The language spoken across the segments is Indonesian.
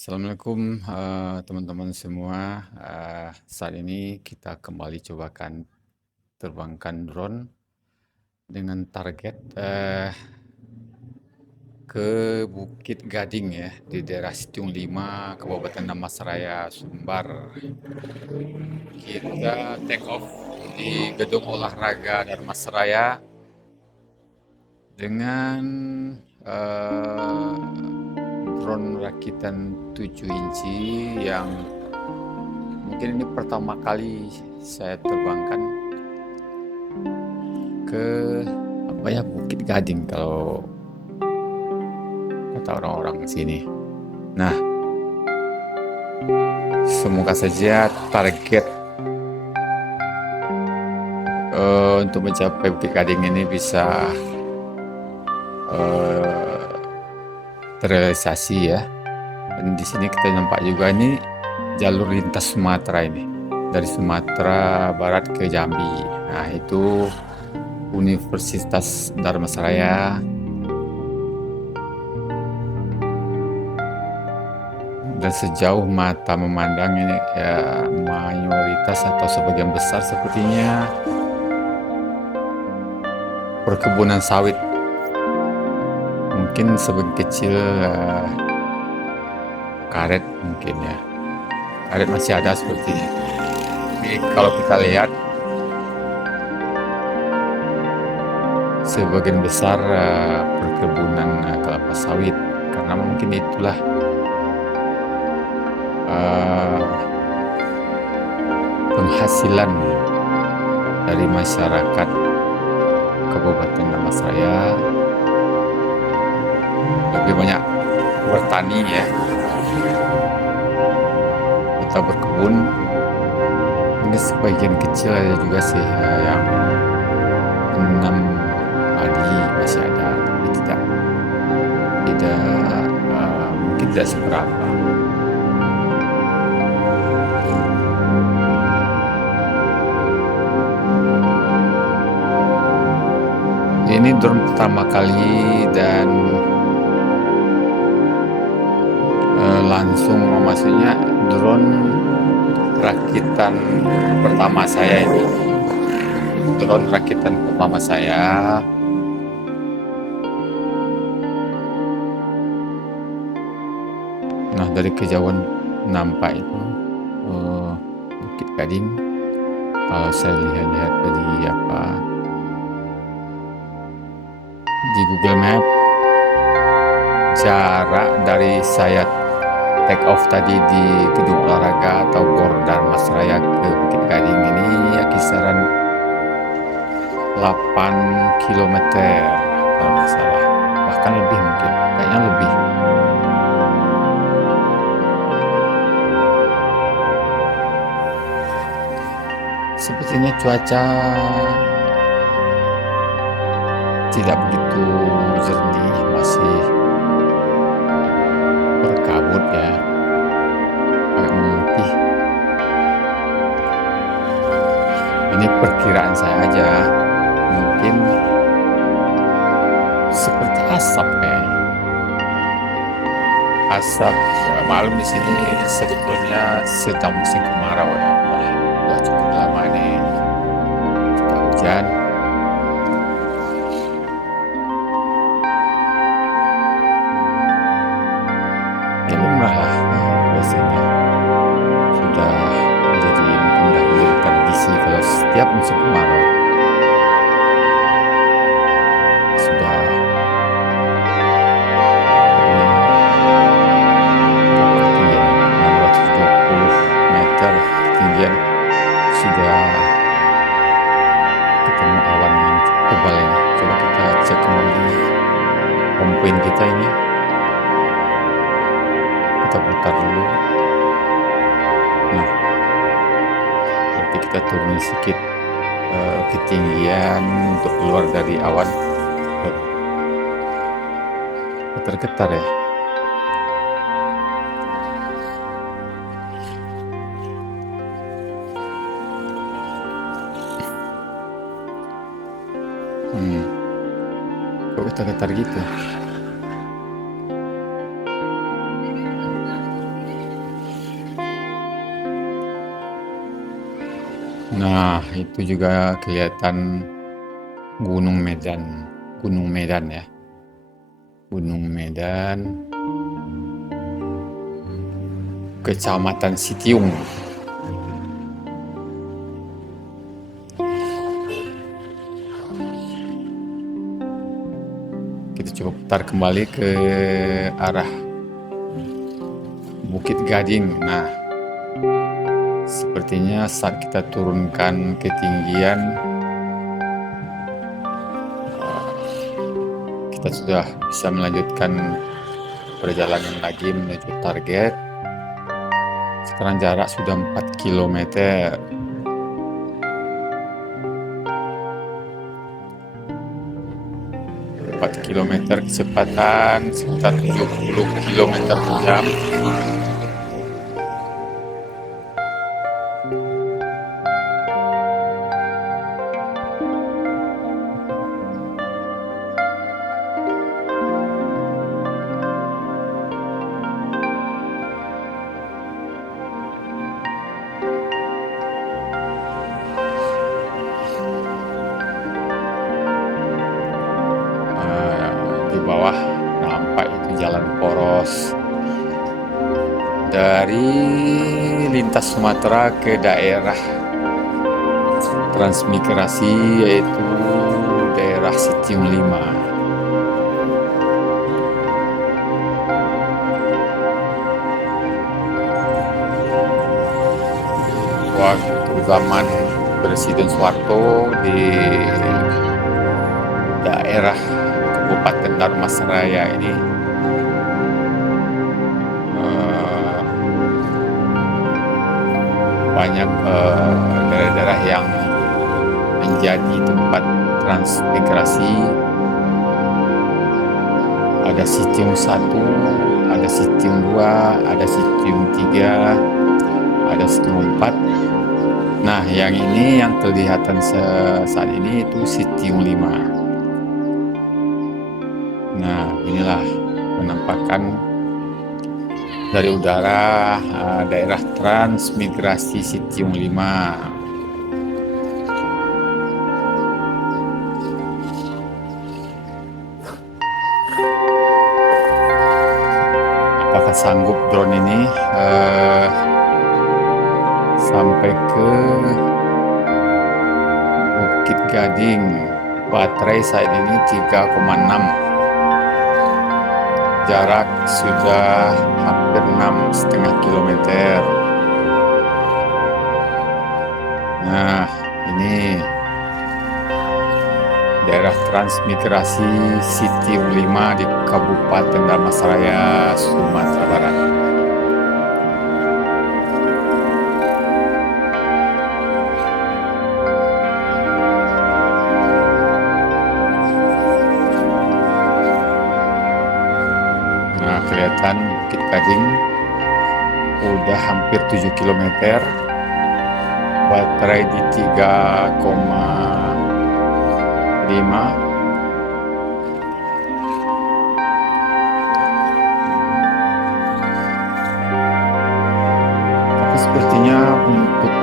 Assalamualaikum, teman-teman semua. Saat ini kita kembali cobakan terbangkan drone dengan target ke Bukit Gading ya, di daerah Situng 5, Kabupaten Damastraya, Sumbar. Kita take off di Gedung Olahraga Dharmasraya dengan drone rakitan 7 inci yang mungkin ini pertama kali saya terbangkan ke Bukit Gading kalau kata orang-orang sini. Nah, semoga saja target untuk mencapai Bukit Gading ini bisa terrealisasi ya. Dan di sini kita nampak juga ini jalur lintas Sumatera ini, dari Sumatera Barat ke Jambi. Nah, itu Universitas Dharmasraya. Dan sejauh mata memandang ini ya mayoritas atau sebagian besar sepertinya perkebunan sawit. Mungkin sebagian kecil karet mungkin ya. Karet masih ada sepertinya. Tapi kalau kita lihat sebagian besar perkebunan kelapa sawit, karena mungkin itulah penghasilan dari masyarakat Kabupaten Damastraya. Lebih banyak bertani ya, atau berkebun. Ini sebagian kecil ada juga sih yang menanam padi masih ada, tapi tidak mungkin tidak seberapa. Ini drone pertama kali dan langsung, maksudnya drone rakitan pertama saya ini. Drone rakitan pertama saya. Nah, dari kejauhan nampak itu Bukit Gading. Kalau saya lihat dari di Google Map, jarak dari saya take off tadi di Gedung Olahraga atau Gor Dharmasraya ke Bukit Gading ini ya kisaran 8 km kalau nggak salah, bahkan lebih, mungkin kayaknya lebih. Sepertinya cuaca tidak begitu jernih, masih berkabut ya, agak memutih. Ini perkiraan saya aja, mungkin seperti asap kayaknya. Asap malam di sini sebetulnya sedang musim kemarau ya. Udah cukup lama nih tidak hujan. Ya lumrah lah, biasanya sudah menjadi tradisi kalau setiap musim kemarau sudah ketinggian 620 meter ketinggian sudah ketemu awan yang tebal ini. Coba kita cek kembali home point kita ini, kita putar dulu. Nah, berarti kita turun sedikit ketinggian untuk keluar dari awan. Getar-getar ya. Kok getar-getar gitu? Nah, itu juga kelihatan Gunung Medan. Gunung Medan ya. Gunung Medan, Kecamatan Sitiung. Kita coba putar kembali ke arah Bukit Gading. Nah, sepertinya saat kita turunkan ketinggian, kita sudah bisa melanjutkan perjalanan lagi menuju target. Sekarang jarak sudah 4 km. Kecepatan sekitar 70 km per jam. Di bawah nampak itu jalan poros dari lintas Sumatera ke daerah transmigrasi, yaitu daerah Sitiung 5. Waktu zaman Presiden Soeharto di daerah Kabupaten Dharmasraya ini banyak daerah-daerah yang menjadi tempat transmigrasi. Ada Sitiung 1, ada Sitiung 2, ada Sitiung 3, ada Sitiung 4. Nah, yang ini yang kelihatan saat ini itu Sitiung 5. Nah, inilah penampakan dari udara daerah transmigrasi Sitiung 5. Apakah sanggup drone ini sampai ke Bukit Gading? Baterai saat ini 3,6. Jarak sudah hampir 6,5 km. Nah, ini daerah transmigrasi Sitiung 5 di Kabupaten Dharmasraya, Sumatera Barat. Nah, kelihatan Bukit Gading udah hampir 7 km. Baterai di 3,5. Tapi sepertinya untuk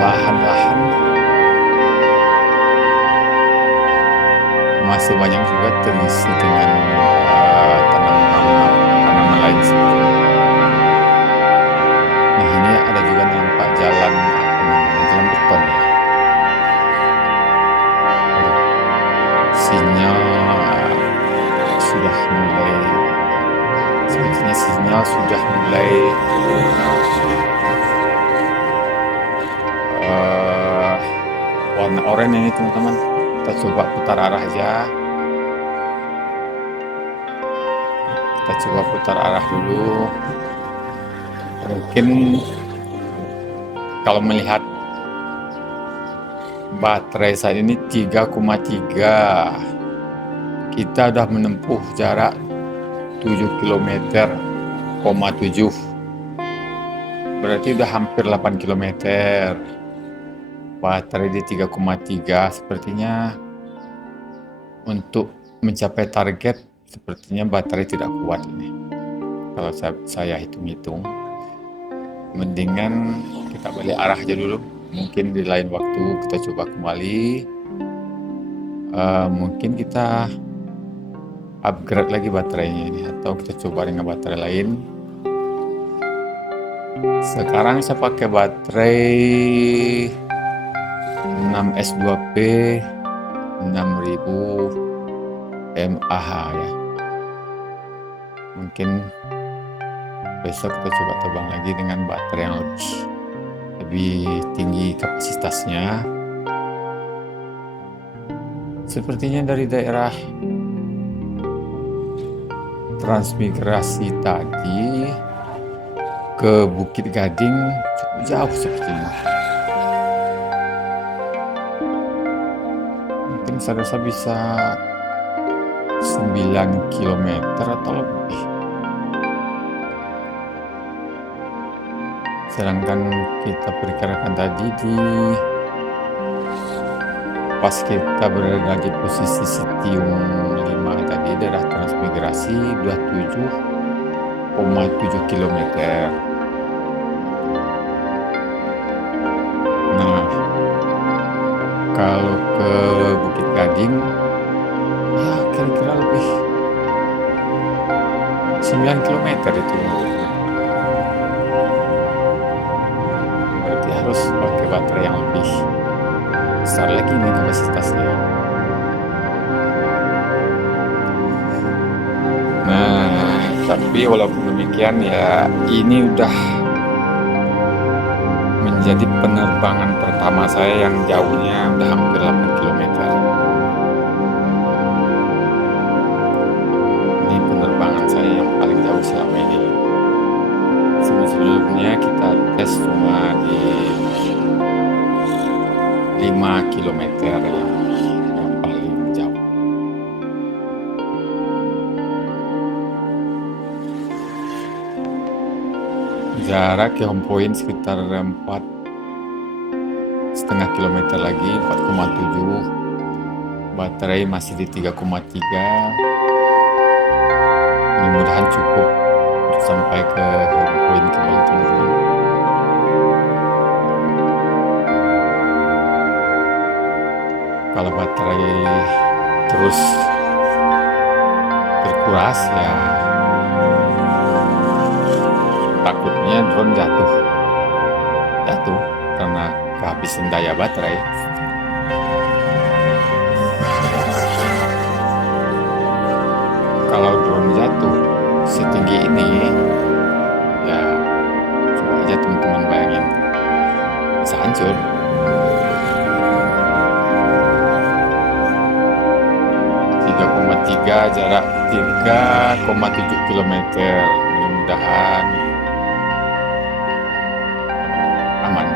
lahan-lahan masih banyak juga terisi dengan tanaman lain seperti ini. Nah, ini ada juga nampak jalan beton ya. Sinyal sudah mulai warna oranye ini, teman-teman. Kita coba putar arah aja. Kita coba putar arah dulu. Mungkin kalau melihat baterai saat ini 3,3, kita sudah menempuh jarak 7 km, 7. Berarti udah hampir 8 km. Baterai di 3,3, sepertinya untuk mencapai target sepertinya baterai tidak kuat ini. Kalau saya hitung-hitung, mendingan kita kita balik arah aja dulu. Mungkin di lain waktu kita coba kembali. Mungkin kita upgrade lagi baterainya ini, atau kita coba dengan baterai lain. Sekarang saya pakai baterai 6S2P 6000 mAh ya. Mungkin besok kita coba terbang lagi dengan baterai yang lebih tinggi kapasitasnya. Sepertinya dari daerah transmigrasi tadi ke Bukit Gading cukup jauh sepertinya. Mungkin saya rasa bisa 9 km atau lebih. Sedangkan kita perkirakan tadi pas kita berada di posisi Citium 5 tadi, daerah transmigrasi udah 7,7 km. Nah, kalau ke Bukit Gading ya kira-kira lebih 9 km itu. Berarti harus pakai baterai yang lebih besar lagi nih kapasitasnya. Nah, tapi walaupun demikian ya, ini udah menjadi penerbangan pertama saya yang jauhnya udah hampir 8 km. Ini penerbangan saya yang paling jauh selama ini. Sebelumnya kita tes cuma di 5 km yang paling jauh. Jarak ke home point sekitar 4,5 km lagi, 4,7. Baterai masih di 3,3. Mudah-mudahan cukup untuk sampai ke home point kembali, teman-teman. Kalau baterai terus terkuras ya takutnya drone jatuh karena kehabisan daya baterai. Kalau drone jatuh setinggi ini ya, coba aja teman-teman bayangin, bisa hancur. Jarak 3,7 km. Mudah-mudahan aman.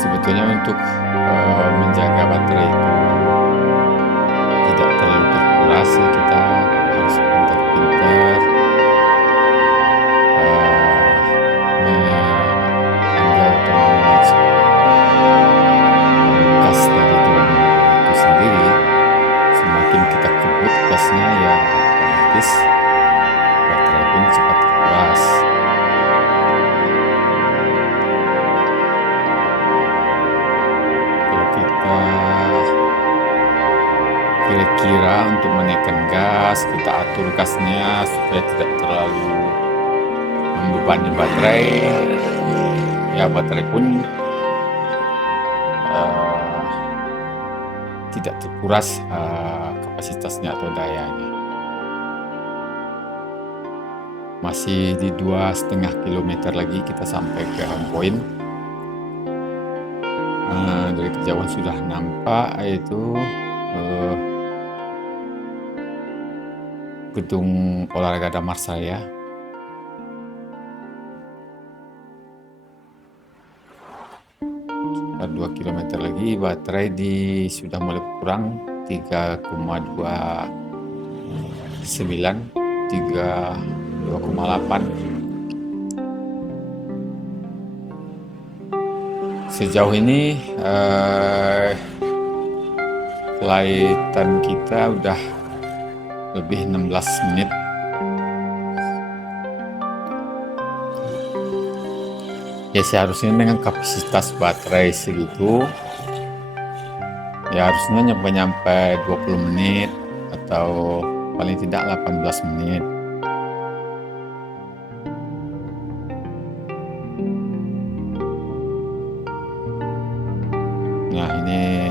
Sebetulnya untuk menjaga baterai itu tidak terlalu terkuras, kita harus pintar-pintar gas dari drone itu sendiri. Semakin kita kebut gasnya ya otomatis baterai pun cepat terkuras. Kalau kita kira-kira untuk menaikkan gas, kita atur gasnya supaya tidak terlalu membebani baterai, ya baterai pun tidak terkuras kapasitasnya atau dayanya. Masih di 2,5 km lagi kita sampai ke home point. Dari kejauhan sudah nampak yaitu gedung olahraga Damar saya. Sekitar 2 km lagi baterai sudah mulai kurang, 3,29, 2,8. Sejauh ini flightan kita udah lebih 16 menit. Ya seharusnya dengan kapasitas baterai segitu ya harusnya nyampe 20 menit atau paling tidak 18 menit. Nah, ini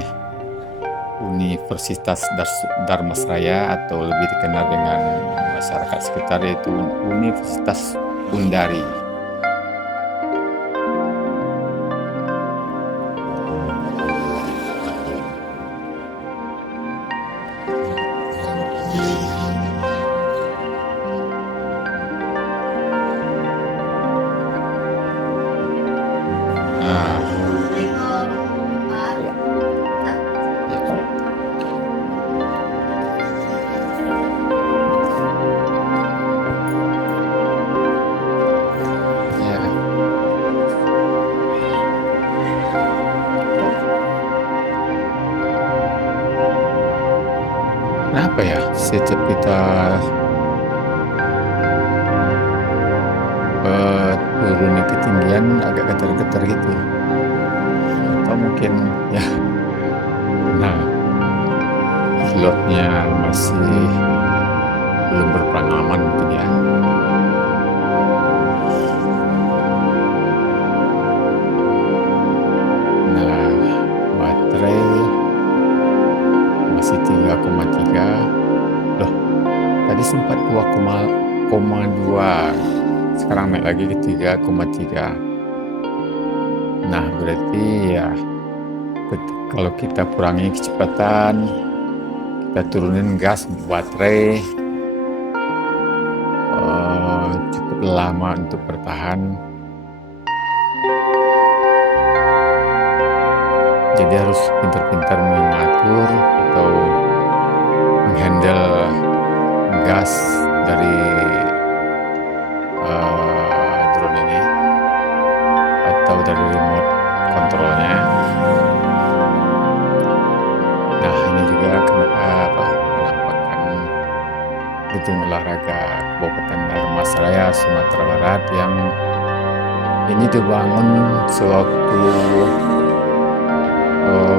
Universitas Dharmasraya atau lebih dikenal dengan masyarakat sekitar yaitu Universitas Undari. Nah, ya. Kenapa ya setiap kita turun ketinggian agak getar-getar gitu? Atau mungkin ya karena pilotnya masih belum berpengalaman mungkin ya. Nah, baterai masih 3,3. Loh, tadi sempat 2,2. Sekarang naik lagi ke 3,3. Nah, berarti ya kalau kita kurangi kecepatan, kita turunin gas baterai, cukup lama untuk bertahan. Jadi harus pintar-pintar mengatur atau menghandle gas dari drone ini atau dari remote kontrolnya. Nah, ini juga penampakan gedung olahraga Kabupaten Dharmasraya, Sumatera Barat yang ini dibangun sewaktu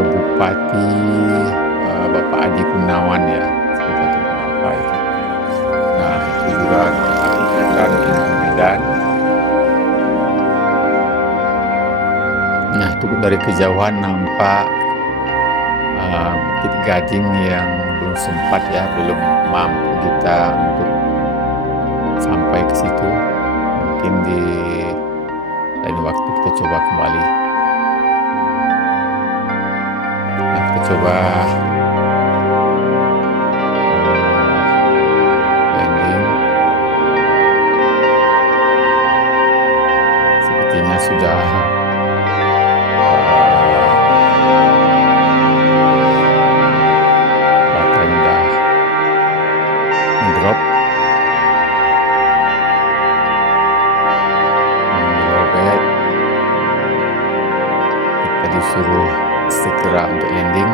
Bupati Bapak Adi Gunawan ya, sekitar apa itu. Nah, itu juga tempat di Medan. Nah, itu dari kejauhan nampak Bukit Gading yang belum sempat ya, belum mampu kita untuk sampai ke situ. Mungkin di lain waktu kita coba kembali. Nah, kita coba landing. Sepertinya sudah baterainya udah drop, lowbat. Kita disuruh segera untuk landing.